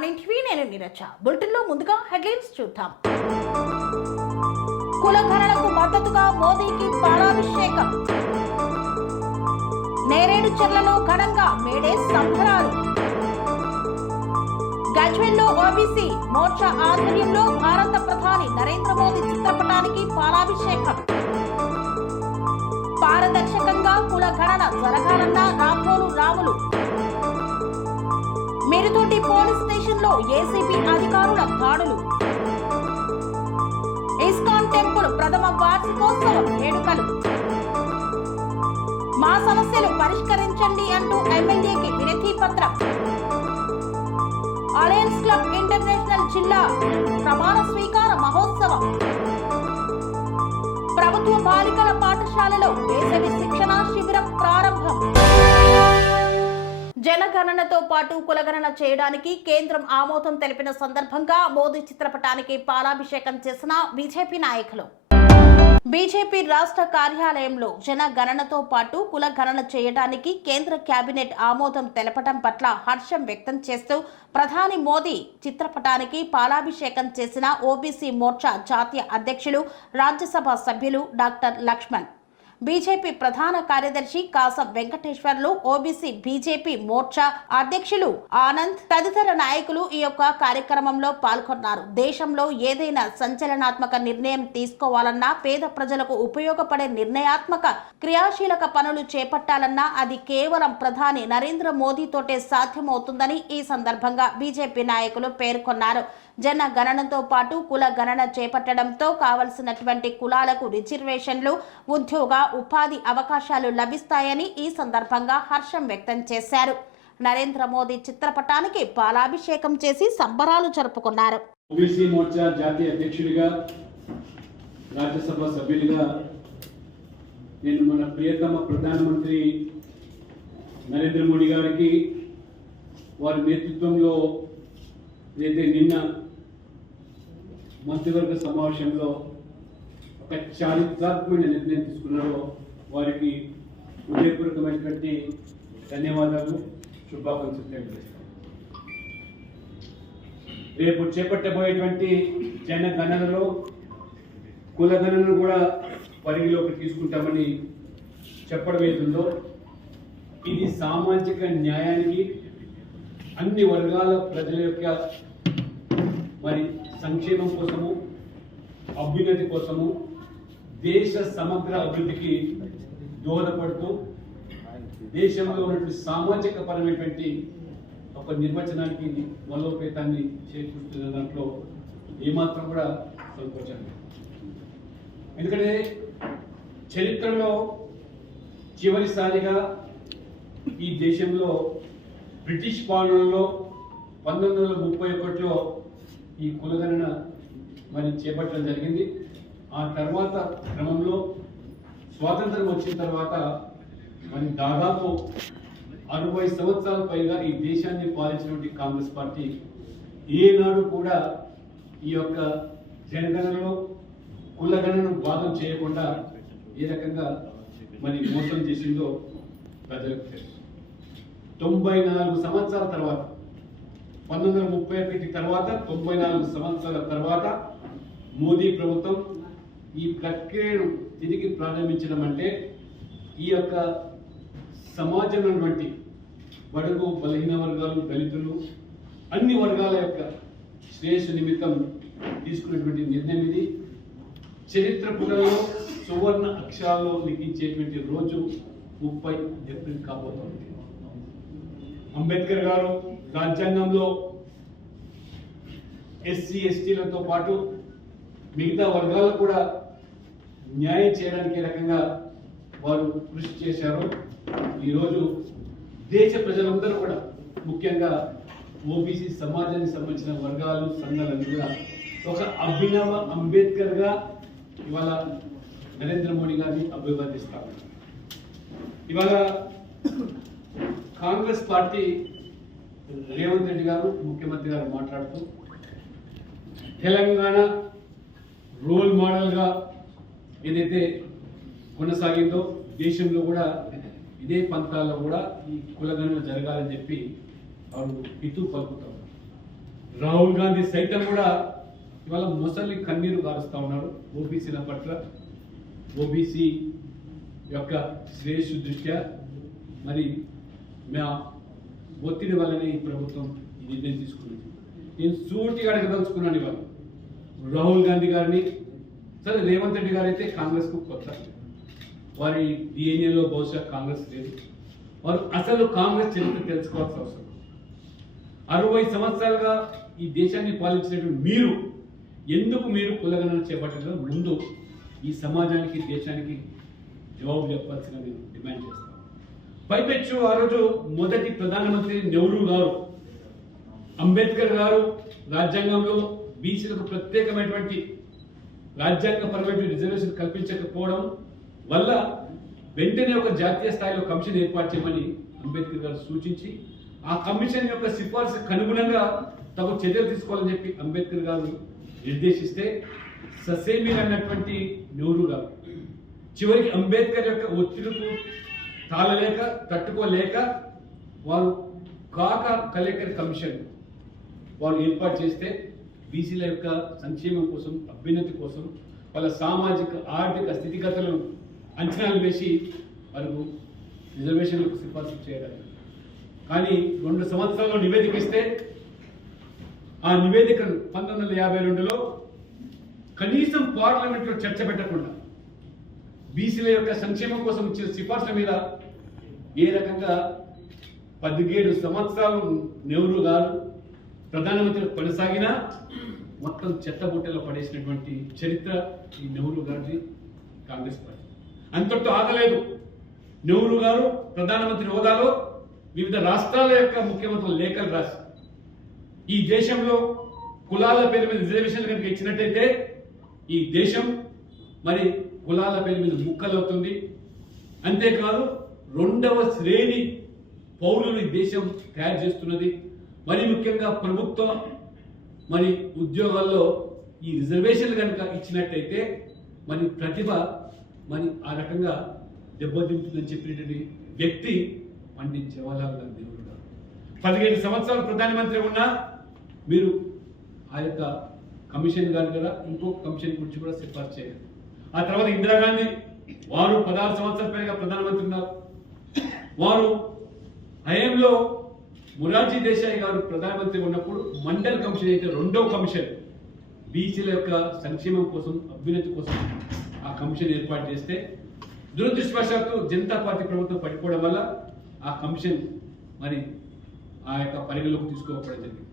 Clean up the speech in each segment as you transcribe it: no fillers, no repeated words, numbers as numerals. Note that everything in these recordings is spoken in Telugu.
R9TV నేను నీరజ. బులెటిన్లో ముందుగా హెడ్లైన్స్ చూద్దాం. కులగణనకు మద్దతుగా మోదీకి పాలాభిషేకం. నేరేడు చెర్లలో ఘనంగా మేడే సంబరాలు. గజ్వేల్లో ఓబీసీ మోర్చా ఆధ్వర్యంలో భారత ప్రధాని నరేంద్ర మోదీ చిత్రపటానికి పాలాభిషేకం. పారదర్శకంగా కులగణన జరగాలన్న రాంభోలు రాములు. మిరుతోటి పోలీస్ స్టేషన్ లో ఏసీబీ అధికారుల దాడులు. ఇస్కాన్ టెంపుల్ ప్రథమ వార్షికోత్సవం వేడుకలు. మా సమస్యలు పరిష్కరించండి అంటూ ఎమ్మెల్యేకి వినతి పత్రం. అలయన్స్ క్లబ్ ఇంటర్నేషనల్ జిల్లా ప్రమాణ స్వీకార మహోత్సవం. ప్రభుత్వ బాలికల పాఠశాలలో వేసవి శిక్షణ శిబిరం ప్రారంభం. జనగణనతో పాటు కులగణన చేయడానికి కేంద్రం ఆమోదం తెలిపిన సందర్భంగా మోదీ చిత్రపటానికి పాలాభిషేకం చేసిన బీజేపీ నాయకులు. బీజేపీ రాష్ట్ర కార్యాలయంలో జనగణనతో పాటు కులగణన చేయడానికి కేంద్ర కేబినెట్ ఆమోదం తెలపడం పట్ల హర్షం వ్యక్తం చేస్తూ ప్రధాని మోదీ చిత్రపటానికి పాలాభిషేకం చేసిన ఓబీసీ మోర్చా జాతీయ అధ్యక్షులు రాజ్యసభ సభ్యులు డాక్టర్ లక్ష్మణ్, బీజేపీ ప్రధాన కార్యదర్శి కాసం వెంకటేశ్వర్లు, ఓబీసీ బీజేపీ మోర్చా అధ్యక్షులు ఆనంద్ తదితర నాయకులు ఈ యొక్క కార్యక్రమంలో పాల్గొన్నారు. దేశంలో ఏదైనా సంచలనాత్మక నిర్ణయం తీసుకోవాలన్నా, పేద ప్రజలకు ఉపయోగపడే నిర్ణయాత్మక క్రియాశీలక పనులు చేపట్టాలన్నా అది కేవలం ప్రధాని నరేంద్ర మోదీతోటే సాధ్యమవుతుందని ఈ సందర్భంగా బీజేపీ నాయకులు పేర్కొన్నారు. జనగణనతో పాటు కుల గణన చేపట్టడంతో కావలసినటువంటి కులాలకు రిజర్వేషన్లు, ఉద్యోగ ఉపాధి అవకాశాలు లభిస్తాయని ఈ సందర్భంగా హర్షం వ్యక్తం చేశారు. నరేంద్ర మోదీ చిత్రపటానికి పాలాభిషేకం చేసి సంబరాలు జరుపుకున్నారు. ఓబీసీ మోర్చా జాతీయ అధ్యక్షుడిగా, రాజ్యసభ సభ్యులుగా నేను మన ప్రియతమ ప్రధానమంత్రి నరేంద్ర మోడీ గారికి వారి నేతృత్వంలో ఏదైతే నిన్న మంత్రివర్గ సమావేశంలో ఒక చారిత్రాత్మకమైన నిర్ణయం తీసుకున్నారో వారికి హృదయపూర్వకమైనటువంటి ధన్యవాదాలు, శుభాకాంక్షలు తెలియజేస్తాను. రేపు చేపట్టబోయేటువంటి జనగణనలో కులగణనను కూడా పరిధిలోకి తీసుకుంటామని చెప్పడం ఏతుందో ఇది సామాజిక న్యాయానికి, అన్ని వర్గాల ప్రజల యొక్క మరి సంక్షేమం కోసము, అభ్యున్నతి కోసము, దేశ సమగ్ర అభివృద్ధికి దోహదపడుతూ దేశంలో ఉన్నటువంటి సామాజిక పరమైనటువంటి ఒక నిర్వచనానికి బలోపేతాన్ని చేకూరుతున్న దాంట్లో ఏమాత్రం కూడా సంకోచం లేదు. ఎందుకంటే చరిత్రలో చివరిసారిగా ఈ దేశంలో బ్రిటిష్ పాలనలో 1931లో ఈ కులగణన మరి చేపట్టడం జరిగింది. ఆ తర్వాత క్రమంలో స్వాతంత్రం వచ్చిన తర్వాత మరి దాదాపు 60 సంవత్సరాల పైగా ఈ దేశాన్ని పాలించినటువంటి కాంగ్రెస్ పార్టీ ఏనాడు కూడా ఈ యొక్క జనగణనలో కులగణనను భాగం చేయకుండా ఏ రకంగా మరి మోసం చేసిందో ప్రజలకు తెలుసు. 94 సంవత్సరాల తర్వాత 1931 తర్వాత 94 సంవత్సరాల తర్వాత మోదీ ప్రభుత్వం ఈ ప్రక్రియను తిరిగి ప్రారంభించడం అంటే ఈ యొక్క సమాజంలో ఉన్నటువంటి బడుగు బలహీన వర్గాలు, దళితులు, అన్ని వర్గాల యొక్క శ్రేయస్సు నిమిత్తం తీసుకున్నటువంటి నిర్ణయం ఇది. చరిత్ర పుటల్లో సువర్ణ అక్షరాల్లో లిఖించేటువంటి రోజు 30 ఏప్రిల్ కాబోతోంది. అంబేద్కర్ గారు రాజ్యాంగంలో ఎస్సీ ఎస్టీలతో పాటు మిగతా వర్గాలకు కూడా న్యాయం చేయడానికి రకంగా వారు కృషి చేశారు. ఈరోజు దేశ ప్రజలందరూ కూడా, ముఖ్యంగా ఓబీసీ సమాజానికి సంబంధించిన వర్గాలు, సంఘాలన్నీ కూడా ఒక అభినవ అంబేద్కర్గా ఇవాళ నరేంద్ర మోడీ గారిని అభివర్ణిస్తారు. ఇవాళ కాంగ్రెస్ పార్టీ రేవంత్ రెడ్డి గారు ముఖ్యమంత్రి గారు మాట్లాడుతూ తెలంగాణ రోల్ మోడల్గా ఏదైతే కొనసాగిందో దేశంలో కూడా ఇదే పంతాల్లో కూడా ఈ కులగణన జరగాలని చెప్పి వారు హితూ పలుకుతారు. రాహుల్ గాంధీ సైతం కూడా ఇవాళ ముసలి కన్నీరు కారుస్తూ ఉన్నారు ఓబీసీల పట్ల. ఓబీసీ యొక్క శ్రేయస్సు దృష్ట్యా మరి మా ఒత్తిడి వల్లనే ఈ ప్రభుత్వం ఈ నిర్ణయం తీసుకున్నది. నేను సూటిగా అడగదలుచుకున్నాను ఇవాళ రాహుల్ గాంధీ గారిని. సరే, రేవంత్ రెడ్డి గారు అయితే కాంగ్రెస్కు కొత్త, వారి డిఎన్ఏలో బహుశా కాంగ్రెస్ లేదు. వారు అసలు కాంగ్రెస్ చరిత్ర తెలుసుకోవాల్సిన అవసరం. 60 సంవత్సరాలుగా ఈ దేశాన్ని పాలించినటువంటి మీరు ఎందుకు కులగణన చేపట్టడం ముందు ఈ సమాజానికి దేశానికి జవాబు చెప్పాల్సిన నేను డిమాండ్ చేస్తాను. పైపెచ్చు ఆ రోజు మొదటి ప్రధానమంత్రి నెహ్రూ గారు, అంబేద్కర్ గారు రాజ్యాంగంలో బీసీలకు ప్రత్యేకమైనటువంటి రాజ్యాంగపరమైన రిజర్వేషన్ కల్పించకపోవడం వల్ల వెంటనే ఒక జాతీయ స్థాయిలో కమిషన్ ఏర్పాటు చేయమని అంబేద్కర్ గారు సూచించి ఆ కమిషన్ యొక్క సిఫార్సుకు అనుగుణంగా తగు చర్యలు తీసుకోవాలని చెప్పి అంబేద్కర్ గారు నిర్దేశిస్తే ససేమీర్ అన్నటువంటి నెహ్రూ గారు చివరికి అంబేద్కర్ యొక్క ఒత్తిడికు తాళలేక తట్టుకోలేక వారు కలేకర్ కమిషన్ వారు ఏర్పాటు చేస్తే బీసీల యొక్క సంక్షేమం కోసం, అభ్యున్నతి కోసం, వాళ్ళ సామాజిక ఆర్థిక స్థితిగతులను అంచనాలు వేసి వారికి రిజర్వేషన్లకు సిఫార్సు చేయడానికి. కానీ 2 సంవత్సరాల్లో నివేదిక ఇస్తే ఆ నివేదికను 1952లో కనీసం పార్లమెంట్లో చర్చ పెట్టకుండా బీసీల యొక్క సంక్షేమం కోసం ఇచ్చిన సిఫార్సుల మీద ఏ రకంగా 17 సంవత్సరాలు నెహ్రూ గారు ప్రధానమంత్రి కొనసాగినా మొత్తం చెత్తబుట్టలో పడేసినటువంటి చరిత్ర ఈ నెహ్రూ గారిది, కాంగ్రెస్ పార్టీ. అంతటితో ఆగలేదు. నెహ్రూ గారు ప్రధానమంత్రి హోదాలో వివిధ రాష్ట్రాల యొక్క ముఖ్యమంత్రులు లేఖలు రాసి ఈ దేశంలో కులాల పేరు మీద రిజర్వేషన్లు కనుక ఇచ్చినట్టయితే ఈ దేశం మరి కులాల పేరు మీద ముక్కలవుతుంది, అంతేకాదు 2వ శ్రేణి పౌరులు దేశం తయారు చేస్తున్నది. మరి ముఖ్యంగా ప్రభుత్వ మరి ఉద్యోగాల్లో ఈ రిజర్వేషన్లు కనుక ఇచ్చినట్టయితే మరి ప్రతిభ మరి ఆ రకంగా దెబ్బతింటుందని చెప్పినటువంటి వ్యక్తి పండిత్ జవహర్లాల్ గాంధీ నెహ్రూ గారు. 17 సంవత్సరాలు ప్రధానమంత్రి ఉన్నా మీరు ఆ యొక్క కమిషన్ గారు కదా ఇంకొక కమిషన్ గురించి కూడా సిఫార్సు చేయలేదు. ఆ తర్వాత ఇందిరాగాంధీ వారు 16 సంవత్సరాల పైగా ప్రధానమంత్రి ఉన్నారు. వారు హయాంలో మొరార్జీ దేశాయ్ గారు ప్రధానమంత్రి ఉన్నప్పుడు మండల్ కమిషన్ అయితే 2వ కమిషన్ బీసీల యొక్క సంక్షేమం కోసం, అభ్యున్నతి కోసం ఆ కమిషన్ ఏర్పాటు చేస్తే దురదృష్టవశాత్తు జనతా పార్టీ ప్రభుత్వం పడిపోవడం వల్ల ఆ కమిషన్ మరి ఆ యొక్క పరిగణలోకి తీసుకోకపోవడం జరిగింది.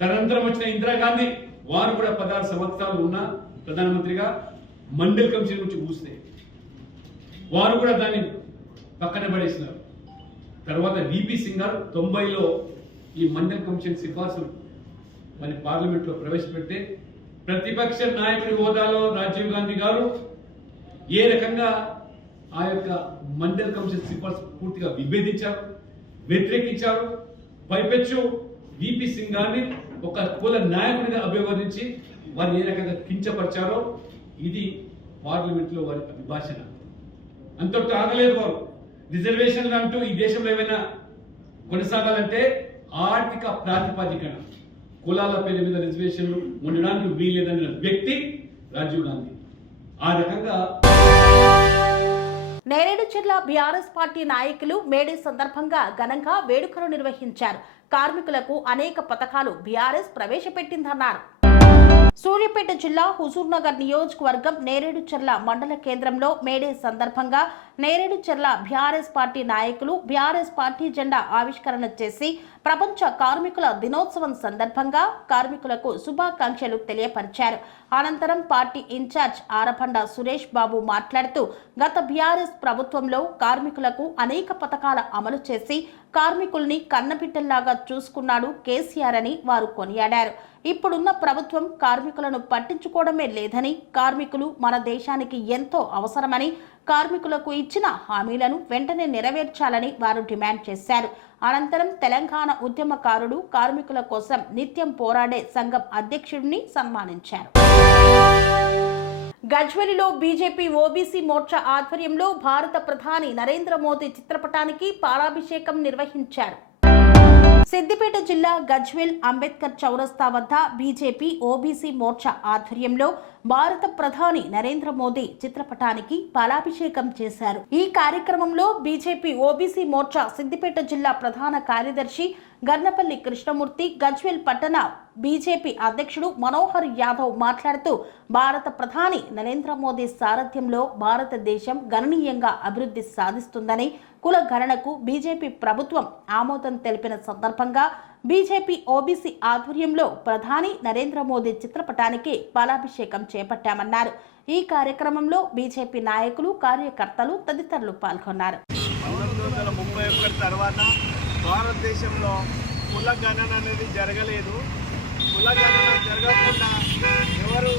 తదనంతరం వచ్చిన ఇందిరాగాంధీ వారు కూడా 16 సంవత్సరాలు ఉన్న ప్రధానమంత్రిగా మండల్ కమిషన్ గురించి ఊస్తే వారు కూడా దాన్ని పక్కన పడేసినారు. తర్వాత విపి సింగ్ గారు 90లో ఈ మండల్ కమిషన్ సిఫార్సులు మరి పార్లమెంట్లో ప్రవేశపెడితే ప్రతిపక్ష నాయకుడి హోదాలో రాజీవ్ గాంధీ గారు ఏ రకంగా ఆ యొక్క మండల్ కమిషన్ సిఫార్సు పూర్తిగా విభేదించారు, వ్యతిరేకించారు. పైపెచ్చు విపి సింగ్ గారిని ఒక కుల నాయకుడిగా అభివర్ణించి వారు ఏ రకంగా కించపరిచారో ఇది పార్లమెంట్లో వారి అభిభాషణ. అంతటితో ఆగలేదు. వారు రిజర్వేషన్లు అంటూ ఈ దేశంలో ఏమైనా కొనసాగాలంటే ఆర్థిక ప్రాతిపదికన కులాల పేరు మీద రిజర్వేషన్లు ఉండడానికి వీలేదన్న వ్యక్తి రాజీవ్ గాంధీ. ఆ రకంగా నేరేడు జిల్లా బీఆర్ఎస్ పార్టీ నాయకులు మేడే సందర్భంగా ఘనంగా వేడుకలు నిర్వహించారు. కార్మికులకు అనేక పథకాలు బీఆర్ఎస్ ప్రవేశపెట్టిందన్నారు. సూర్యాపేట జిల్లా హుజూర్నగర్ నియోజకవర్గం నేరేడుచెర్ల మండల కేంద్రంలో మేడే సందర్భంగా నేరేడుచెర్ల బీఆర్ఎస్ పార్టీ నాయకులు బీఆర్ఎస్ పార్టీ జెండా ఆవిష్కరణ చేసి ప్రపంచ కార్మికుల దినోత్సవం సందర్భంగా కార్మికులకు శుభాకాంక్షలు తెలియపరిచారు. అనంతరం పార్టీ ఇన్ఛార్జ్ ఆరపండ సురేష్ బాబు మాట్లాడుతూ గత బీఆర్ఎస్ ప్రభుత్వంలో కార్మికులకు అనేక పథకాల అమలు చేసి కార్మికుల్ని కన్నబిడ్డల్లాగా చూసుకున్నాడు కేసీఆర్ అని వారు కొనియాడారు. ఇప్పుడున్న ప్రభుత్వం కార్మికులను పట్టించుకోవడమే లేదని, కార్మికులు మన దేశానికి ఎంతో అవసరమని, కార్మికులకు ఇచ్చిన హామీలను వెంటనే నెరవేర్చాలని వారు డిమాండ్ చేశారు. అనంతరం తెలంగాణ ఉద్యమకారుడు కార్మికుల కోసం నిత్యం పోరాడే సంఘం అధ్యక్షుడిని సన్మానించారు. గజ్వేలిలో బీజేపీ ఓబీసీ మోర్చా ఆధ్వర్యంలో భారత ప్రధాని నరేంద్ర మోదీ చిత్రపటానికి పాలాభిషేకం నిర్వహించారు. సిద్దిపేట జిల్లా గజ్వేల్ అంబేద్కర్ చౌరస్తా వద్ద బీజేపీ ఓబీసీ మోర్చా ఆధ్వర్యంలో భారత ప్రధాని నరేంద్ర మోదీ చిత్రపటానికి పాలాభిషేకం చేశారు. ఈ కార్యక్రమంలో బీజేపీ ఓబీసీ మోర్చా సిద్దిపేట జిల్లా ప్రధాన కార్యదర్శి గర్నపల్లి కృష్ణమూర్తి, గజ్వేల్ పట్టణ బీజేపీ అధ్యక్షుడు మనోహర్ యాదవ్ మాట్లాడుతూ భారత ప్రధాని నరేంద్ర మోదీ సారథ్యంలో భారతదేశం గణనీయంగా అభివృద్ధి సాధిస్తుందని, కుల గణనకు బీజేపీ ప్రభుత్వం ఆమోదం తెలిపిన సందర్భంగా బీజేపీ ఓబీసీ ఆధ్వర్యంలో ప్రధాని నరేంద్ర మోదీ చిత్రపటానికి పాలాభిషేకం చేపట్టామన్నారు. ఈ కార్యక్రమంలో బీజేపీ నాయకులు, కార్యకర్తలు తదితరులు పాల్గొన్నారు. 1931 తర్వాత భారతదేశంలో కుల గణన అనేది జరగలేదు. కుల గణన జరగకుండా ఎవరు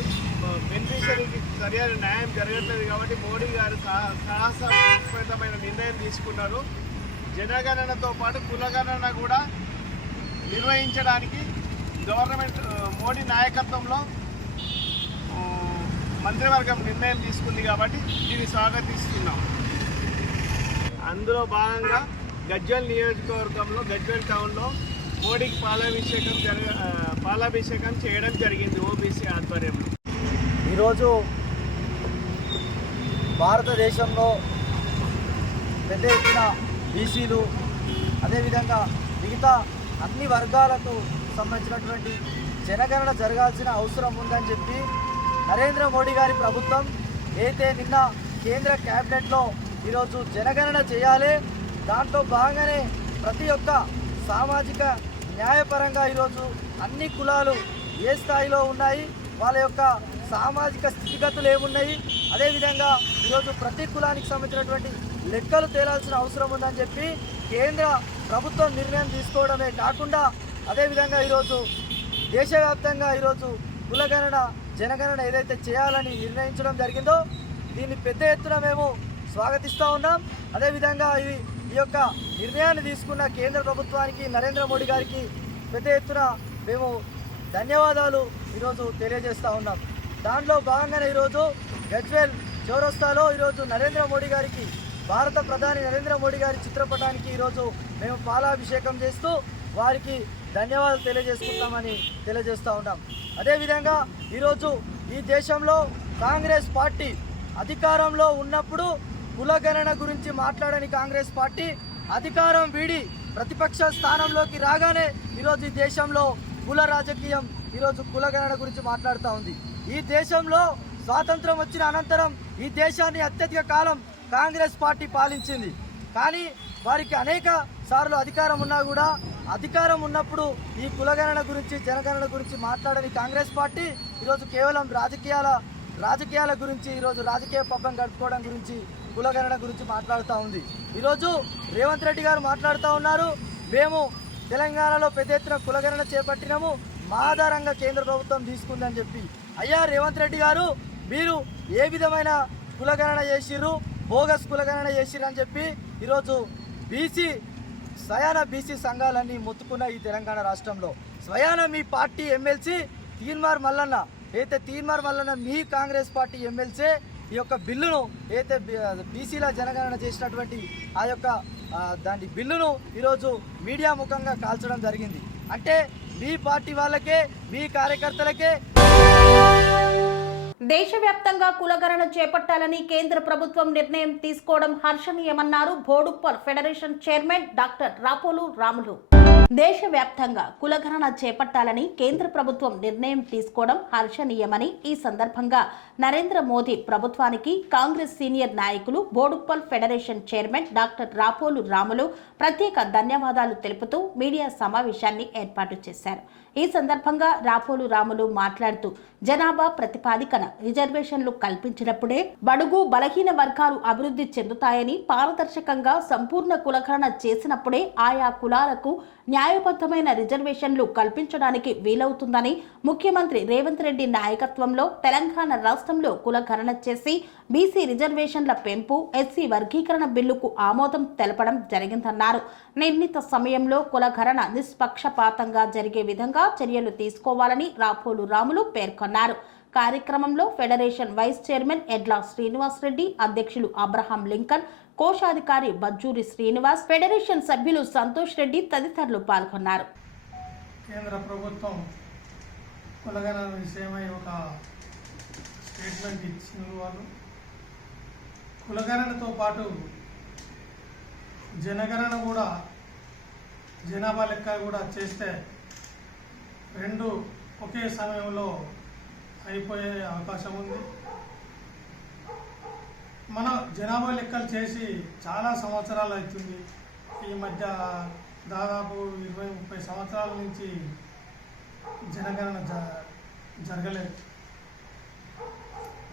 బెనిఫిషరీకి సరైన న్యాయం జరగట్లేదు కాబట్టి మోడీ గారు సాహసోపేతమైన నిర్ణయం తీసుకున్నారు. జనగణనతో పాటు కులగణన కూడా నిర్వహించడానికి గవర్నమెంట్ మోడీ నాయకత్వంలో మంత్రివర్గం నిర్ణయం తీసుకుంది కాబట్టి దీన్ని స్వాగతిస్తున్నాం. అందులో భాగంగా గజ్వేల్ నియోజకవర్గంలో గజ్వేల్ టౌన్లో మోడీకి పాలాభిషేకం చేయడం జరిగింది ఓబీసీ ఆధ్వర్యంలో. ఈరోజు భారతదేశంలో పెద్ద ఎత్తున బీసీలు అదేవిధంగా మిగతా అన్ని వర్గాలకు సంబంధించినటువంటి జనగణన జరగాల్సిన అవసరం ఉందని చెప్పి నరేంద్ర మోడీ గారి ప్రభుత్వం అయితే నిన్న కేంద్ర క్యాబినెట్లో ఈరోజు జనగణన చేయాలి, దాంట్లో భాగంగానే ప్రతి ఒక్క సామాజిక న్యాయపరంగా ఈరోజు అన్ని కులాలు ఏ స్థాయిలో ఉన్నాయి, వాళ్ళ యొక్క సామాజిక స్థితిగతులు ఏమున్నాయి, అదేవిధంగా ఈరోజు ప్రతి కులానికి సంబంధించినటువంటి లెక్కలు తేలాల్సిన అవసరం ఉందని చెప్పి కేంద్ర ప్రభుత్వం నిర్ణయం తీసుకోవడమే కాకుండా అదేవిధంగా ఈరోజు దేశవ్యాప్తంగా ఈరోజు కులగణన జనగణన ఏదైతే చేయాలని నిర్ణయించడం జరిగిందో దీన్ని పెద్ద ఎత్తున మేము స్వాగతిస్తూ ఉన్నాం. అదేవిధంగా ఈ యొక్క నిర్ణయాన్ని తీసుకున్న కేంద్ర ప్రభుత్వానికి నరేంద్ర మోడీ గారికి పెద్ద ఎత్తున మేము ధన్యవాదాలు ఈరోజు తెలియజేస్తూ ఉన్నాం. దాంట్లో భాగంగానే ఈరోజు గజ్వేల్ చౌరస్తాలో ఈరోజు నరేంద్ర మోడీ గారికి భారత ప్రధాని నరేంద్ర మోడీ గారి చిత్రపటానికి ఈరోజు మేము పాలాభిషేకం చేస్తూ వారికి ధన్యవాదాలు తెలియజేసుకుంటామని తెలియజేస్తూ ఉన్నాం. అదేవిధంగా ఈరోజు ఈ దేశంలో కాంగ్రెస్ పార్టీ అధికారంలో ఉన్నప్పుడు కులగణన గురించి మాట్లాడని కాంగ్రెస్ పార్టీ అధికారం వీడి ప్రతిపక్ష స్థానంలోకి రాగానే ఈరోజు ఈ దేశంలో కుల రాజకీయం ఈరోజు కులగణన గురించి మాట్లాడుతూ ఉంది. ఈ దేశంలో స్వాతంత్రం వచ్చిన అనంతరం ఈ దేశాన్ని అత్యధిక కాలం కాంగ్రెస్ పార్టీ పాలించింది. కానీ వారికి అనేక సార్లు అధికారం ఉన్నా కూడా అధికారం ఉన్నప్పుడు ఈ కులగణన గురించి జనగణన గురించి మాట్లాడని కాంగ్రెస్ పార్టీ ఈరోజు కేవలం రాజకీయాల గురించి ఈరోజు రాజకీయ పబ్బం గడుపుకోవడం గురించి కులగణన గురించి మాట్లాడుతూ ఉంది. ఈరోజు రేవంత్ రెడ్డి గారు మాట్లాడుతూ ఉన్నారు, మేము తెలంగాణలో పెద్ద ఎత్తున కులగణన చేపట్టినాము, మా ఆధారంగా కేంద్ర ప్రభుత్వం తీసుకుందని చెప్పి. అయ్యా రేవంత్ రెడ్డి గారు, మీరు ఏ విధమైన కులగణన చేసిర్రు, బోగస్ కులగణన చేసిర్రు అని చెప్పి ఈరోజు స్వయాన బీసీ సంఘాలన్నీ మొత్తుకున్న ఈ తెలంగాణ రాష్ట్రంలో స్వయాన మీ పార్టీ ఎమ్మెల్సీ తీన్మార్ మల్లన్న మీ కాంగ్రెస్ పార్టీ ఎమ్మెల్సీ ఈ యొక్క బిల్లును అయితే బీసీల జనగణన చేసినటువంటి ఆ యొక్క దాని బిల్లును ఈరోజు మీడియా ముఖంగా కాల్చడం జరిగింది. అంటే మీ పార్టీ వాళ్ళకే, మీ కార్యకర్తలకే దేశవ్యాప్తంగా కులగణన చేపట్టాలని కేంద్ర ప్రభుత్వం నిర్ణయం తీసుకోవడం హర్షణీయమన్నారు Boduppal federation chairman doctor Rapolu Ramulu. దేశవ్యాప్తంగా కులగణన చేపట్టాలని కేంద్ర ప్రభుత్వం నిర్ణయం తీసుకోవడం హర్షణీయమని ఈ సందర్భంగా నరేంద్ర మోదీ ప్రభుత్వానికి కాంగ్రెస్ సీనియర్ నాయకులు Boduppal federation chairman doctor Rapolu Ramulu ప్రత్యేక ధన్యవాదాలు తెలుపుతూ మీడియా సమావేశాన్ని ఏర్పాటు చేశారు. ఈ సందర్భంగా రాపోలు రాములు మాట్లాడుతూ జనాభా ప్రతిపాదికన రిజర్వేషన్లు కల్పించినప్పుడే బడుగు బలహీన వర్గాలు అభివృద్ధి చెందుతాయని, పారదర్శకంగా సంపూర్ణ కులగణన చేసినప్పుడే ఆయా కులాలకు న్యాయబద్ధమైన రిజర్వేషన్లు కల్పించడానికి వీలవుతుందని, ముఖ్యమంత్రి రేవంత్ రెడ్డి నాయకత్వంలో తెలంగాణ రాష్ట్రంలో కులగణన చేసి బీసీ రిజర్వేషన్ల పెంపు, ఎస్సీ వర్గీకరణ బిల్లుకు ఆమోదం తెలపడం జరిగిందన్నారు. నిర్ణీత సమయంలో కులగణన నిష్పక్షపాతంగా జరిగే విధంగా చర్యలు తీసుకోవాలని రాపోలు రాములు పేర్కొన్నారు. కార్యక్రమంలో ఫెడరేషన్ వైస్ చైర్మన్ ఎడ్ల శ్రీనివాస్ రెడ్డి, అధ్యక్షులు అబ్రహాం లింకన్, కోశాధికారి బజ్జూరి శ్రీనివాస్, ఫెడరేషన్ సభ్యులు సంతోష్ రెడ్డి తదితరులు పాల్గొన్నారు. కేంద్ర ప్రభుత్వం కులగణన విషయమై ఒక స్టేట్మెంట్ ఇచ్చిన వాళ్ళు కులగణనతో పాటు జనగణన కూడా జనాభా లెక్క కూడా చేస్తే రెండు ఒకే సమయంలో అయిపోయే అవకాశం ఉంది. మన జనాభా లెక్కలు చేసి చాలా సంవత్సరాలు అవుతుంది. ఈ మధ్య దాదాపు 20-30 సంవత్సరాల నుంచి జనగణన జరగలేదు.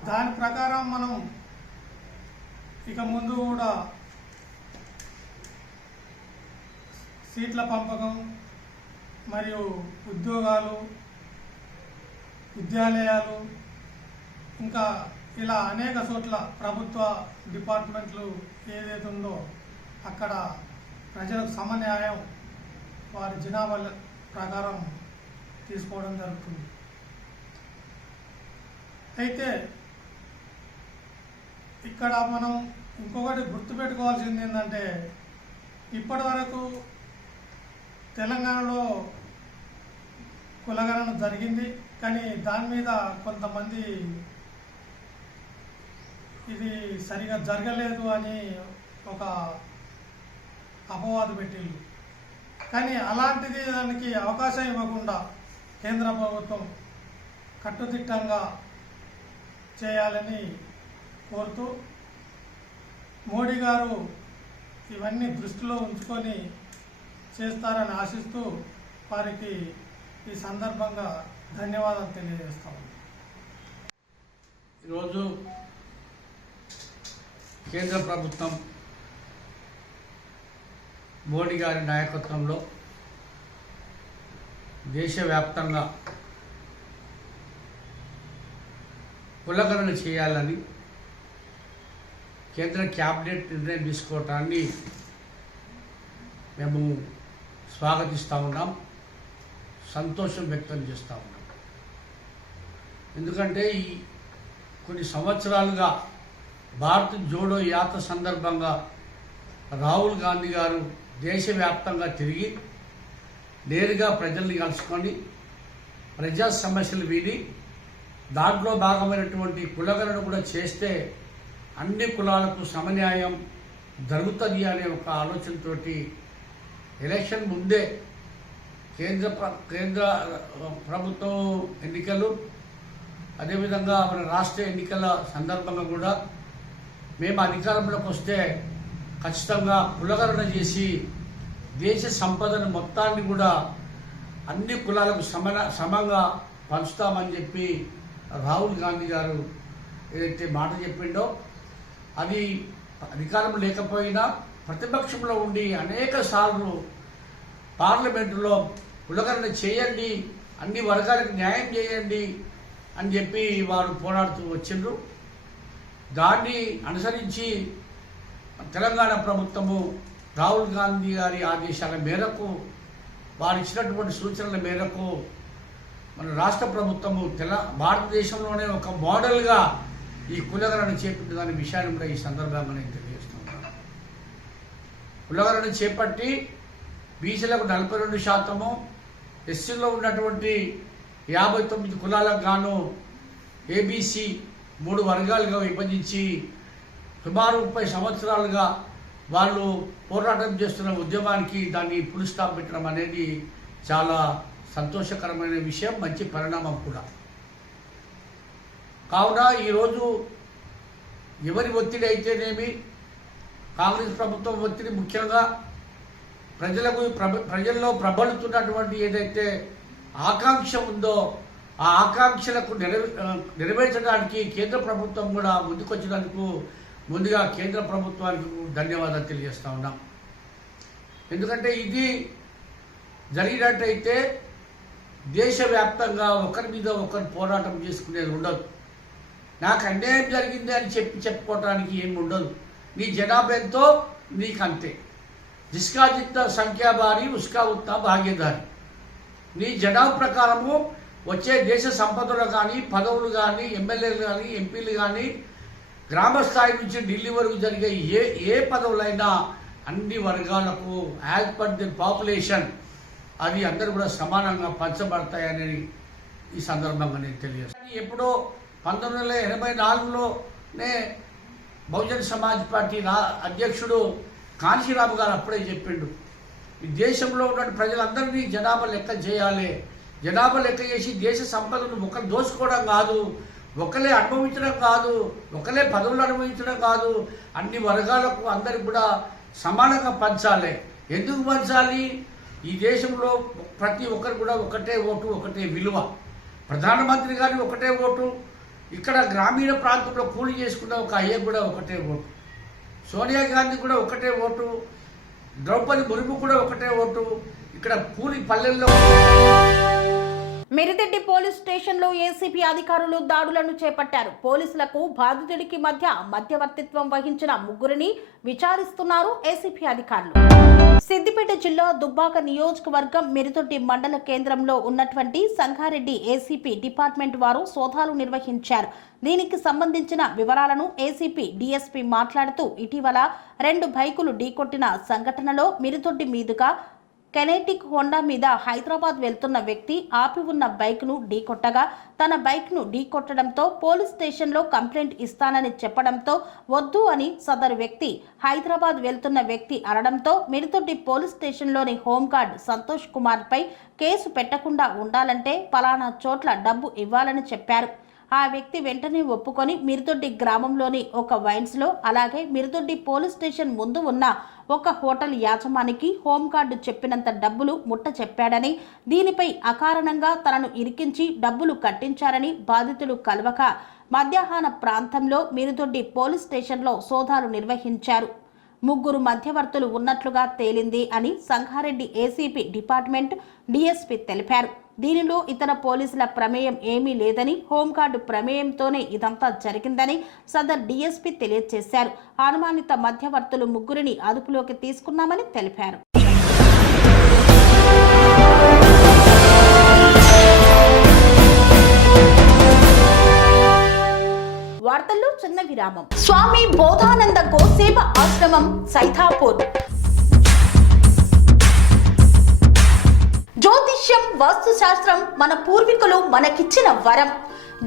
దాని ప్రకారం మనం ఇక ముందు కూడా సీట్ల పంపకం మరియు ఉద్యోగాలు, విద్యాలయాలు, ఇంకా ఇలా అనేక చోట్ల ప్రభుత్వ డిపార్ట్మెంట్లు ఏదైతే ఉందో అక్కడ ప్రజలకు సమన్యాయం వారి జనాభా ప్రకారం తీసుకోవడం జరుగుతుంది. అయితే ఇక్కడ మనం ఇంకొకటి గుర్తుపెట్టుకోవాల్సింది ఏంటంటే ఇప్పటి వరకు తెలంగాణలో కులగణన జరిగింది, కానీ దాని మీద కొంతమంది ఇది సరిగా జరగలేదు అని ఒక అపవాదు పెట్టింది. కానీ అలాంటిది దానికి అవకాశం ఇవ్వకుండా కేంద్ర ప్రభుత్వం కట్టుదిట్టంగా చేయాలని కోరుతూ మోడీ గారు ఇవన్నీ దృష్టిలో ఉంచుకొని చేస్తారని ఆశిస్తూ వారికి ఈ సందర్భంగా ధన్యవాదాలు తెలియజేస్తాము. ఈరోజు కేంద్ర ప్రభుత్వం మోడీ గారి నాయకత్వంలో దేశవ్యాప్తంగా కులగణన చేయాలని కేంద్ర క్యాబినెట్ నిర్ణయం తీసుకోవటాన్ని మేము స్వాగతిస్తూ ఉన్నాం, సంతోషం వ్యక్తం చేస్తూ ఉన్నాం. ఎందుకంటే ఈ కొన్ని సంవత్సరాలుగా భారత్ జోడో యాత్ర సందర్భంగా రాహుల్ గాంధీ గారు దేశవ్యాప్తంగా తిరిగి నేరుగా ప్రజల్ని కలుసుకొని ప్రజా సమస్యలు విని దాంట్లో భాగమైనటువంటి కులగణన కూడా చేస్తే అన్ని కులాలకు సమన్యాయం జరుగుతుంది అనే ఒక ఆలోచనతోటి ఎలక్షన్ ముందే కేంద్ర ప్రభుత్వం ఎన్నికలు, అదేవిధంగా మన రాష్ట్ర ఎన్నికల సందర్భంగా కూడా మేము అధికారంలోకి వస్తే ఖచ్చితంగా కులగణన చేసి దేశ సంపదను మొత్తాన్ని కూడా అన్ని కులాలకు సమంగా పంచుతామని చెప్పి రాహుల్ గాంధీ గారు ఏదైతే మాట చెప్పిండో అది అధికారం లేకపోయినా ప్రతిపక్షంలో ఉండి అనేక సార్లు పార్లమెంటులో కులగణన చేయండి, అన్ని వర్గాలకు న్యాయం చేయండి అని చెప్పి వారు పోరాడుతూ వచ్చిండ్రు. దాన్ని అనుసరించి తెలంగాణ ప్రభుత్వము రాహుల్ గాంధీ గారి ఆదేశాల మేరకు వారు ఇచ్చినటువంటి సూచనల మేరకు మన రాష్ట్ర ప్రభుత్వము భారతదేశంలోనే ఒక మోడల్గా ఈ కులగణన చేపట్టిందనే విషయాన్ని కూడా ఈ సందర్భంగా నేను తెలియజేస్తున్నాను. కులగణన చేపట్టి బీసీలకు 42%, ఎస్సీలో ఉన్నటువంటి 59 కులాలకు గాను ఏబీసీ 3 వర్గాలుగా విభజించి సుమారు 30 సంవత్సరాలుగా వాళ్ళు పోరాటం చేస్తున్న ఉద్యమానికి దాన్ని ఫుల్ స్టాప్ పెట్టడం అనేది చాలా సంతోషకరమైన విషయం, మంచి పరిణామం కూడా. కావున ఈరోజు ఎవరి ఒత్తిడి అయితేనేమి, కాంగ్రెస్ ప్రభుత్వం ఒత్తిడి ముఖ్యంగా ప్రజల్లో ప్రబలుతున్నటువంటి ఏదైతే ఆకాంక్ష ఉందో ఆ ఆకాంక్షలకు నెరవేర్చడానికి కేంద్ర ప్రభుత్వం కూడా ముందుకొచ్చినందుకు ముందుగా కేంద్ర ప్రభుత్వానికి ధన్యవాదాలు తెలియజేస్తా ఉన్నాం. ఎందుకంటే ఇది జరిగినట్టయితే దేశవ్యాప్తంగా ఒకరి మీద ఒకరు పోరాటం చేసుకునేది ఉండదు. నాకు అన్యాయం జరిగింది అని చెప్పుకోవటానికి ఏమి ఉండదు. నీ జనాభా ఎంతో నీకు అంతే. జిస్కా జిత్తా సంఖ్యాబారి ఉస్కా ఉత్తా భాగ్యదారి. నీ జనాభా ప్రకారము వచ్చే దేశ సంపదలు కానీ, పదవులు కానీ, ఎమ్మెల్యేలు కానీ, ఎంపీలు కానీ, గ్రామ స్థాయి నుంచి ఢిల్లీ వరకు జరిగే ఏ పదవులైనా అన్ని వర్గాలకు యాజ్ పర్ ది పాపులేషన్ అది అందరూ కూడా సమానంగా పంచబడతాయని ఈ సందర్భంగా నేను తెలియజేస్తాను. ఎప్పుడో 1984లోనే బహుజన్ సమాజ్ పార్టీ అధ్యక్షుడు కాంశీరామ్ గారు అప్పుడే చెప్పిండు, ఈ దేశంలో ఉన్న ప్రజలందరినీ జనాభా లెక్క చేయాలి, జనాభా లెక్క చేసి దేశ సంపదను ఒకరు దోచుకోవడం కాదు, ఒకరే అనుభవించడం కాదు, ఒకరే పదవులు అనుభవించడం కాదు, అన్ని వర్గాలకు అందరికి కూడా సమానంగా పంచాలి. ఎందుకు పంచాలి? ఈ దేశంలో ప్రతి ఒక్కరు కూడా ఒకటే ఓటు, ఒకటే విలువ. ప్రధానమంత్రి గారి ఒకటే ఓటు, ఇక్కడ గ్రామీణ ప్రాంతంలో కూలి చేసుకున్న ఒక అయ్య కూడా ఒకటే ఓటు, సోనియా గాంధీ కూడా ఒకటే ఓటు, ద్రౌపది ముర్ము కూడా ఒకటే ఓటు. ఇక్కడ కూలి పల్లెల్లో మిరిదెడ్డి పోలీస్ స్టేషన్లో ఏసీపీ అధికారులు దాడులను చేపట్టారు. పోలీసులకు బాధితుడికి మధ్యవర్తిత్వం వహించిన ముగ్గురిని విచారిస్తున్నారు ఏసీపీ అధికారులు. సిద్దిపేట జిల్లా దుబ్బాక నియోజకవర్గం మిరిదొడ్డి మండల కేంద్రంలో ఉన్నటువంటి సంగారెడ్డి ఏసీపీ డిపార్ట్మెంట్ వారు సోదాలు నిర్వహించారు. దీనికి సంబంధించిన వివరాలను ఏసీపీ డీఎస్పీ మాట్లాడుతూ, ఇటీవల 2 బైకులు ఢీకొట్టిన సంఘటనలో మిరిదొడ్డి మీదుగా కెనెటిక్ హోండా మీద హైదరాబాద్ వెళ్తున్న వ్యక్తి ఆపి ఉన్న బైక్ను ఢీకొట్టగా తన బైక్ను ఢీకొట్టడంతో పోలీస్ స్టేషన్లో కంప్లైంట్ ఇస్తానని చెప్పడంతో వద్దు అని సదరు వ్యక్తి హైదరాబాద్ వెళ్తున్న వ్యక్తి అనడంతో మిరిదొడ్డి పోలీస్ స్టేషన్లోని హోంగార్డ్ సంతోష్ కుమార్పై కేసు పెట్టకుండా ఉండాలంటే పలానా చోట్ల డబ్బు ఇవ్వాలని చెప్పారు. ఆ వ్యక్తి వెంటనే ఒప్పుకొని మిరిదొడ్డి గ్రామంలోని ఒక వైన్స్లో, అలాగే మిరిదొడ్డి పోలీస్ స్టేషన్ ముందు ఉన్న ఒక హోటల్ యాజమానికి హోంగార్డు చెప్పినంత డబ్బులు ముట్ట చెప్పాడని, దీనిపై అకారణంగా తనను ఇరికించి డబ్బులు కట్టించారని బాధితులు కలవక మధ్యాహ్న ప్రాంతంలో మిరిదొడ్డి పోలీస్ స్టేషన్లో సోదాలు నిర్వహించారు. 3 మధ్యవర్తులు ఉన్నట్లుగా తేలింది అని సంగారెడ్డి ఏసీపీ డిపార్ట్మెంట్ డీఎస్పీ తెలిపారు. దీనిలో ఇతర పోలీసుల ప్రమేయం ఏమీ లేదని, హోంగార్డు ప్రమేయంతోనే ఇదంతా జరిగిందని సదర్ డీఎస్పీ తెలియజేశారు. అనుమానిత మధ్యవర్తులు 3 అదుపులోకి తీసుకున్నామని తెలిపారు. వార్తల్లో చిన్న విరామం. స్వామి బోధానంద గోసేవ ఆశ్రమం సైథాపూర్. జ్యోతిష్యం, వాస్తుశాస్త్రం మన పూర్వీకులు మనకిచ్చిన వరం.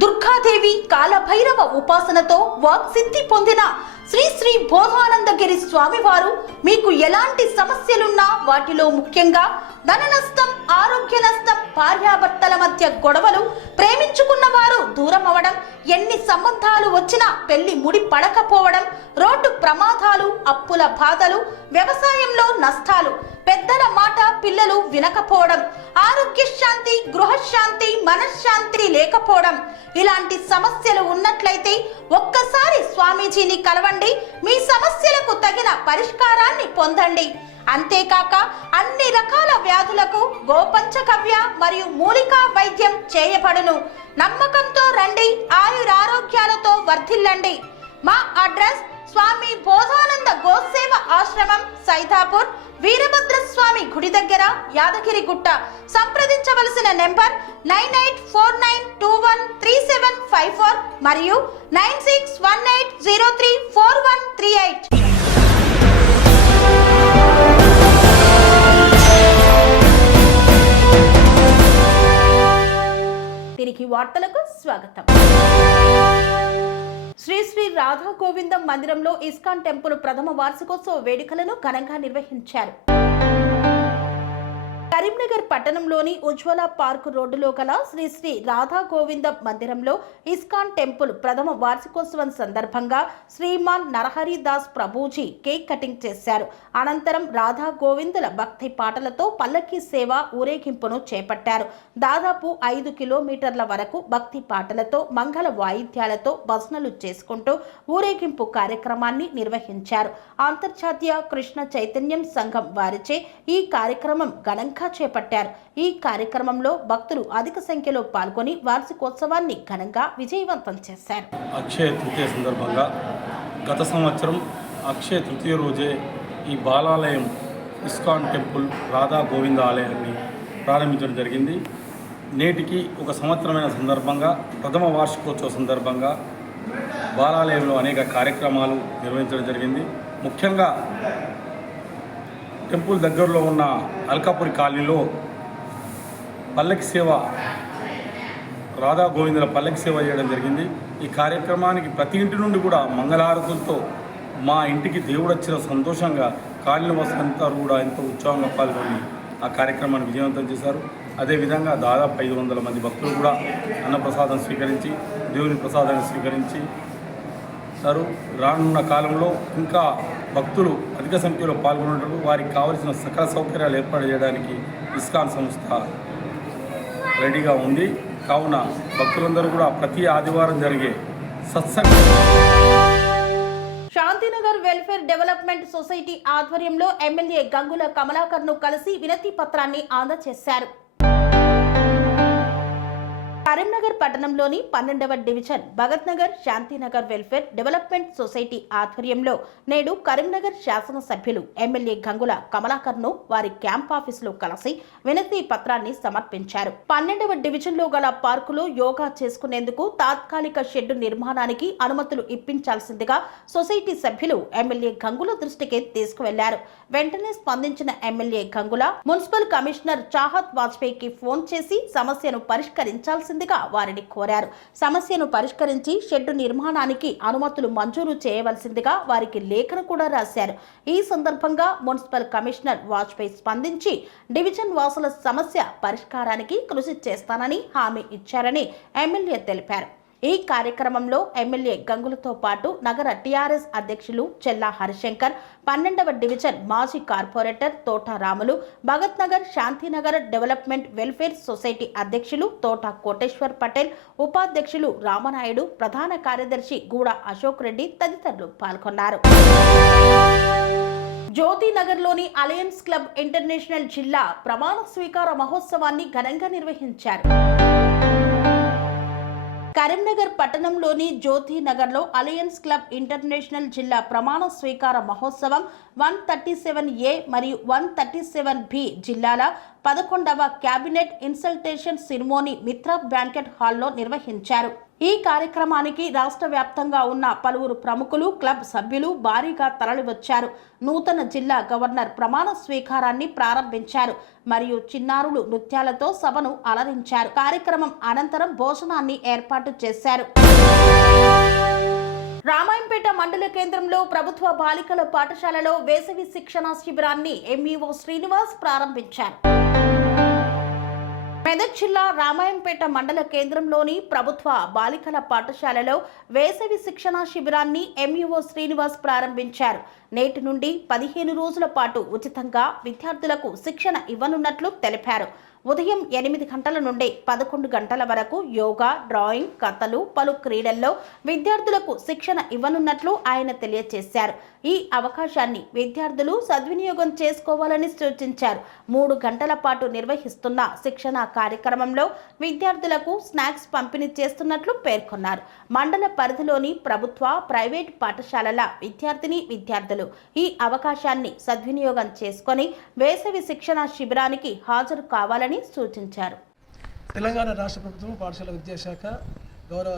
దుర్గాదేవి, కాలభైరవ ఉపాసనతో వాక్సిద్ధి పొందిన శ్రీ శ్రీ బోధానందగిరి స్వామివారు మీకు ఎలాంటి సమస్యలున్నా, వాటిలో ముఖ్యంగా ధన నష్టం, ఆరోగ్య నష్టం, భార్యాభర్తల మధ్య గొడవలు, ప్రేమించుకున్న వారు దూరం అవడం, ఎన్ని సంబంధాలు వచ్చినా పెళ్లి ముడి పడకపోవడం, రోడ్డు ప్రమాదాలు, అప్పుల బాధలు, వ్యవసాయంలో నష్టాలు, పెద్దల మాట పిల్లలు వినకపోవడం, ఆరోగ్య శాంతి, గృహశాంతి, మనశ్శాంతి లేకపోవడం, ఇలాంటి సమస్యలు ఉన్నట్లయితే ఒక్కసారి స్వామీజీని కలవండి. మీ సమస్యలకు తగిన పరిష్కారాన్ని పొందండి. అంతేకాక అన్ని రకాల వ్యాధులకు గోపంచకవ్య మరియు మూలికా వైద్యం చేయబడును. నమ్మకంతో రండి, ఆయురారోగ్యాలతో వర్ధిల్లండి. మా అడ్రస్ స్వామి బోధానంద గోసేవ ఆశ్రమం సైథాపూర్, వీరభద్రస్వామి గుడి దగ్గర, యాదగిరిగుట్ట. సంప్రదించవలసిన నెంబర్ 9849213754 మరియు 9618034138. తిరిగి వార్తలకు స్వాగతం. శ్రీ శ్రీ రాధా గోవిందం మందిరంలో ఇస్కాన్ టెంపుల్ ప్రథమ వార్షికోత్సవ వేడుకలను ఘనంగా నిర్వహించారు. కరీంనగర్ పట్టణంలోని ఉజ్వల పార్క్ రోడ్డులో గల శ్రీ శ్రీ రాధా గోవిందం మందిరంలో ఇస్కాన్ టెంపుల్ ప్రథమ వార్షికోత్సవం సందర్భంగా శ్రీమాన్ నరహరి దాస్ ప్రభుజీ కేక్ కటింగ్ చేశారు. అనంతరం రాధా గోవిందుల భక్తి పాటలతో పల్లకీ సేవ ఊరేగింపును చేపట్టారు. దాదాపు 5 కిలోమీటర్ల వరకు భక్తి పాటలతో, మంగళ వాయిద్యాలతో భజనలు చేసుకుంటూ ఊరేగింపు కార్యక్రమాన్ని నిర్వహించారు. అంతర్జాతీయ కృష్ణ చైతన్యం సంఘం వారిచే ఈ కార్యక్రమం ఘనంగా చేపట్టారు. ఈ కార్యక్రమంలో భక్తులు అధిక సంఖ్యలో పాల్గొని వార్షికోత్సవాన్ని ఘనంగా విజయవంతం చేశారు. అక్షయ తృతీయ సందర్భంగా గత సంవత్సరం అక్షయ తృతీయ రోజే ఈ బాలాలయం ఇస్కాన్ టెంపుల్ రాధా గోవింద ఆలయాన్ని ప్రారంభించడం జరిగింది. నేటికి ఒక సంవత్సరమైన సందర్భంగా, ప్రథమ వార్షికోత్సవ సందర్భంగా బాలాలయంలో అనేక కార్యక్రమాలు నిర్వహించడం జరిగింది. ముఖ్యంగా టెంపుల్ దగ్గరలో ఉన్న అల్కాపురి కాలనీలో పల్లకి సేవ, రాధా గోవిందుల పల్లకి సేవ చేయడం జరిగింది. ఈ కార్యక్రమానికి ప్రతి ఇంటి నుండి కూడా మంగళహారతులతో మా ఇంటికి దేవుడు వచ్చిన సంతోషంగా కాలనీ వాసులంతా కూడా ఎంతో ఉత్సాహంగా పాల్గొని ఆ కార్యక్రమాన్ని విజయవంతం చేశారు. అదేవిధంగా దాదాపు 500 మంది భక్తులు కూడా అన్నప్రసాదం స్వీకరించి దేవుని ప్రసాదాన్ని స్వీకరించి రానున్న కాలంలో ఇంకా భక్తులు అధిక సంఖ్యలో పాల్గొనడం, వారికి కావలసిన సకల సౌకర్యాలు ఏర్పాటు చేయడానికి ఇస్కాన్ సంస్థ రెడీగా ఉంది. కావున భక్తులందరూ కూడా ప్రతి ఆదివారం జరిగే సత్సంగ శాంతినగర్ వెల్ఫేర్ డెవలప్మెంట్ సొసైటీ ఆధ్వర్యంలో ఎమ్మెల్యే గంగుల కమలాకర్ను కలిసి వినతి పత్రాన్ని అందజేశారు. కరీంనగర్ పట్టణంలోని 12వ division Bhagat Nagar Shantinagar welfare development society ఆధ్వర్యంలో నేడు కరీంనగర్ శాసనసభ్యులు ఎమ్మెల్యే గంగుల కమలాకర్ను వారి క్యాంప్ ఆఫీసులో కలిసి వినతి పత్రాన్ని సమర్పించారు. 12వ డివిజన్లో గల పార్కులో యోగా చేసుకునేందుకు తాత్కాలిక షెడ్డు నిర్మాణానికి అనుమతులు ఇప్పించాల్సిందిగా సొసైటీ సభ్యులు ఎమ్మెల్యే గంగుల దృష్టికి తీసుకువెళ్లారు. వెంటనే స్పందించిన MLA Gangula municipal commissioner Chahat వాజ్పేయికి ఫోన్ చేసి సమస్యను పరిష్కరించాల్సిందిగా వారిని కోరారు. సమస్యను పరిష్కరించి షెడ్డు నిర్మాణానికి అనుమతులు మంజూరు చేయవలసిందిగా వారికి లేఖను కూడా రాశారు. ఈ సందర్భంగా మున్సిపల్ కమిషనర్ వాజ్పేయి స్పందించి డివిజన్ వాసుల సమస్య పరిష్కారానికి కృషి చేస్తానని హామీ ఇచ్చారని ఎమ్మెల్యే తెలిపారు. ఈ కార్యక్రమంలో ఎమ్మెల్యే గంగులతో పాటు నగర టీఆర్ఎస్ అధ్యక్షులు చెల్లా హరిశంకర్, 12వ డివిజన్ మాజీ కార్పొరేటర్ తోట Ramulu, Bhagat Nagar Shantinagar development welfare society అధ్యక్షులు తోట కోటేశ్వర్ పటేల్, ఉపాధ్యక్షులు రామనాయుడు, ప్రధాన కార్యదర్శి గూడ అశోక్ రెడ్డి తదితరులు పాల్గొన్నారు. జ్యోతినగర్లోని అలయన్స్ క్లబ్ ఇంటర్నేషనల్ జిల్లా ప్రమాణ స్వీకార మహోత్సవాన్ని ఘనంగా నిర్వహించారు. కరీంనగర్ పట్టణంలోని జ్యోతినగర్లో అలయన్స్ క్లబ్ ఇంటర్నేషనల్ జిల్లా ప్రమాణ స్వీకార మహోత్సవం 137A మరియు 137B జిల్లాల 11వ క్యాబినెట్ ఇన్సల్టేషన్ సెరమోనీ మిత్ర బ్యాంకెట్ హాల్లో నిర్వహించారు. ఈ కార్యక్రమానికి రాష్ట్ర వ్యాప్తంగా ఉన్న పలువురు ప్రముఖులు, క్లబ్ సభ్యులు భారీగా తరలివచ్చారు. నూతన జిల్లా గవర్నర్ ప్రమాణ స్వీకారాన్ని ప్రారంభించారు మరియు చిన్నారులు నృత్యాలతో సభను అలరించారు. కార్యక్రమం అనంతరం భోజనాన్ని ఏర్పాటు చేశారు. రామాయంపేట మండల కేంద్రంలో ప్రభుత్వ బాలికల పాఠశాలలో వేసవి శిక్షణ శిబిరాన్ని ఎంఈఓ శ్రీనివాస్ ప్రారంభించారు. మెదక్ జిల్లా రామాయంపేట మండల కేంద్రంలోని ప్రభుత్వ బాలికల పాఠశాలలో వేసవి శిక్షణ శిబిరాన్ని ఎంఈఓ శ్రీనివాస్ ప్రారంభించారు. నేటి నుండి 15 రోజుల పాటు ఉచితంగా విద్యార్థులకు శిక్షణ ఇవ్వనున్నట్లు తెలిపారు. ఉదయం 8 గంటల నుండి 11 గంటల వరకు యోగా, డ్రాయింగ్, కథలు, పలు క్రీడల్లో విద్యార్థులకు శిక్షణ ఇవ్వనున్నట్లు ఆయన తెలియజేశారు. ఈ అవకాశాన్ని విద్యార్థులు సద్వినియోగం చేసుకోవాలని సూచించారు. 3 గంటల పాటు నిర్వహిస్తున్న శిక్షణ కార్యక్రమంలో విద్యార్థులకు స్నాక్స్ పంపిణీ చేస్తున్నట్లు పేర్కొన్నారు. మండల పరిధిలోని ప్రభుత్వ, ప్రైవేట్ పాఠశాలల విద్యార్థులు ఈ అవకాశాన్ని సద్వినియోగం చేసుకొని వేసవి శిక్షణ శిబిరానికి హాజరు కావాలని సూచించారు. తెలంగాణ రాష్ట్ర ప్రభుత్వం పాఠశాల విద్యాశాఖ గౌరవ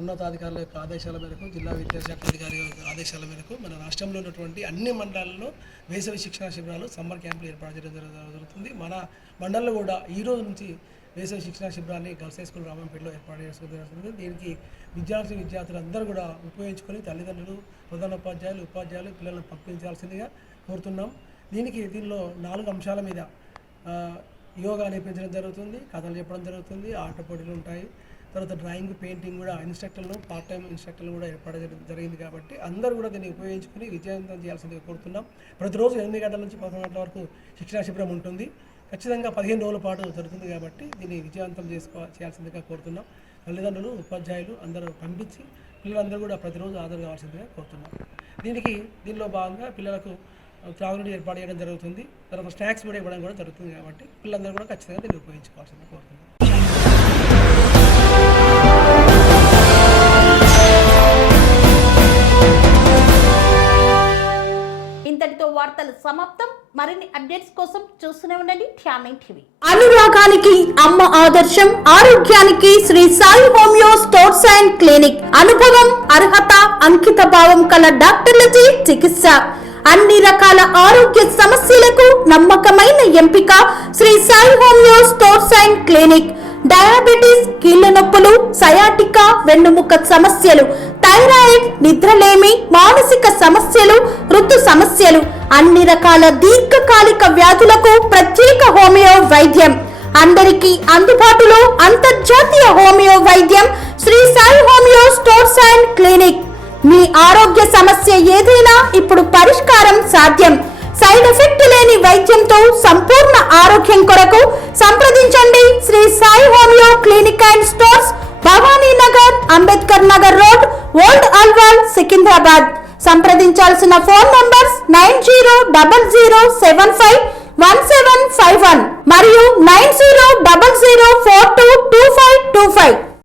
ఉన్నతాధికారుల యొక్క ఆదేశాల మేరకు, జిల్లా విద్యాశాఖ అధికారి ఆదేశాల మేరకు మన రాష్ట్రంలో ఉన్నటువంటి అన్ని మండలాల్లో వేసవి శిక్షణ శిబిరాలు, సమ్మర్ క్యాంపులు ఏర్పాటు చేయడం జరుగుతుంది. మన మండలంలో కూడా ఈ రోజు నుంచి వేసవి శిక్షణ శిబిరాన్ని గర్ల్స్ హై స్కూల్ రామంపేటలో ఏర్పాటు చేసుకోవడం జరుగుతుంది. దీనికి విద్యార్థులు అందరూ కూడా ఉపయోగించుకొని తల్లిదండ్రులు, ప్రధానోపాధ్యాయులు, ఉపాధ్యాయులు పిల్లలను పంపించాల్సిందిగా కోరుతున్నాం. దీనిలో 4 అంశాల మీద యోగా నేర్పించడం జరుగుతుంది, కథలు చెప్పడం జరుగుతుంది, ఆట పోటీలు ఉంటాయి. తర్వాత డ్రాయింగ్, పెయింటింగ్ కూడా ఇన్స్ట్రక్టర్లు, పార్ట్ టైం ఇన్స్ట్రక్టర్లు కూడా ఏర్పాటు జరిగింది కాబట్టి అందరూ కూడా దీన్ని ఉపయోగించుకుని విజయవంతం చేయాల్సిందిగా కోరుతున్నాం. ప్రతిరోజు 8 గంటల నుంచి 11 గంటల వరకు శిక్షణా శిబిరం ఉంటుంది. ఖచ్చితంగా 15 రోజుల పాటు జరుగుతుంది కాబట్టి దీన్ని విజయవంతం చేయాల్సిందిగా కోరుతున్నాం. తల్లిదండ్రులు, ఉపాధ్యాయులు అందరూ పంపించి పిల్లలందరూ కూడా ప్రతిరోజు హాజరు కావాల్సిందిగా కోరుతున్నాం. దీనిలో భాగంగా పిల్లలకు త్రాగునీరు ఏర్పాటు చేయడం జరుగుతుంది. తర్వాత స్నాక్స్ కూడా ఇవ్వడం కూడా జరుగుతుంది కాబట్టి పిల్లలందరూ కూడా ఖచ్చితంగా దీన్ని ఉపయోగించుకోవాల్సిందిగా కోరుతున్నాం. ఇంతటితో వార్తలు సమాప్తం. మరిన్ని అప్డేట్స్ కోసం చూస్తూనే ఉండండి ధ్యానం టీవీ. అనురాగానికి అమ్మ ఆదర్శం, ఆరోగ్యానికి Shri Sai homeo stores and clinic. అనుభవం, అర్హత, అంకిత భావం కల డాక్టర్లచే చికిత్స. అన్ని రకాల ఆరోగ్య సమస్యలకు నమ్మకమైన ఎంపిక Shri Sai homeo stores and clinic. Diabetes, కీళ్ల నొప్పులు, సయాటికా, వెన్నుముక సమస్యలు, థైరాయిడ్, నిద్రలేమి, మానసిక సమస్యలు, ఋతు సమస్యలు, అన్ని రకాల దీర్ఘకాలిక వ్యాధులకు ప్రత్యేక హోమియో వైద్యం. అందరికీ అందుబాటులో అంతర్జాతీయ హోమియో వైద్యం Shri Sai homeo stores and clinic. మీ ఆరోగ్య సమస్య ఏదైనా ఇప్పుడు పరిష్కారం సాధ్యం. సైడ్ ఎఫెక్ట్ లేని వైద్యంతో సంపూర్ణ ఆరోగ్యం కొరకు సంప్రదించండి Shri Sai homeo clinic and stores, Bhavani Nagar, Ambedkar Nagar road, old Alwal, Secunderabad. సంప్రదించాల్సిన ఫోన్ నంబర్స్ 9000751751 మరియు 9000422525.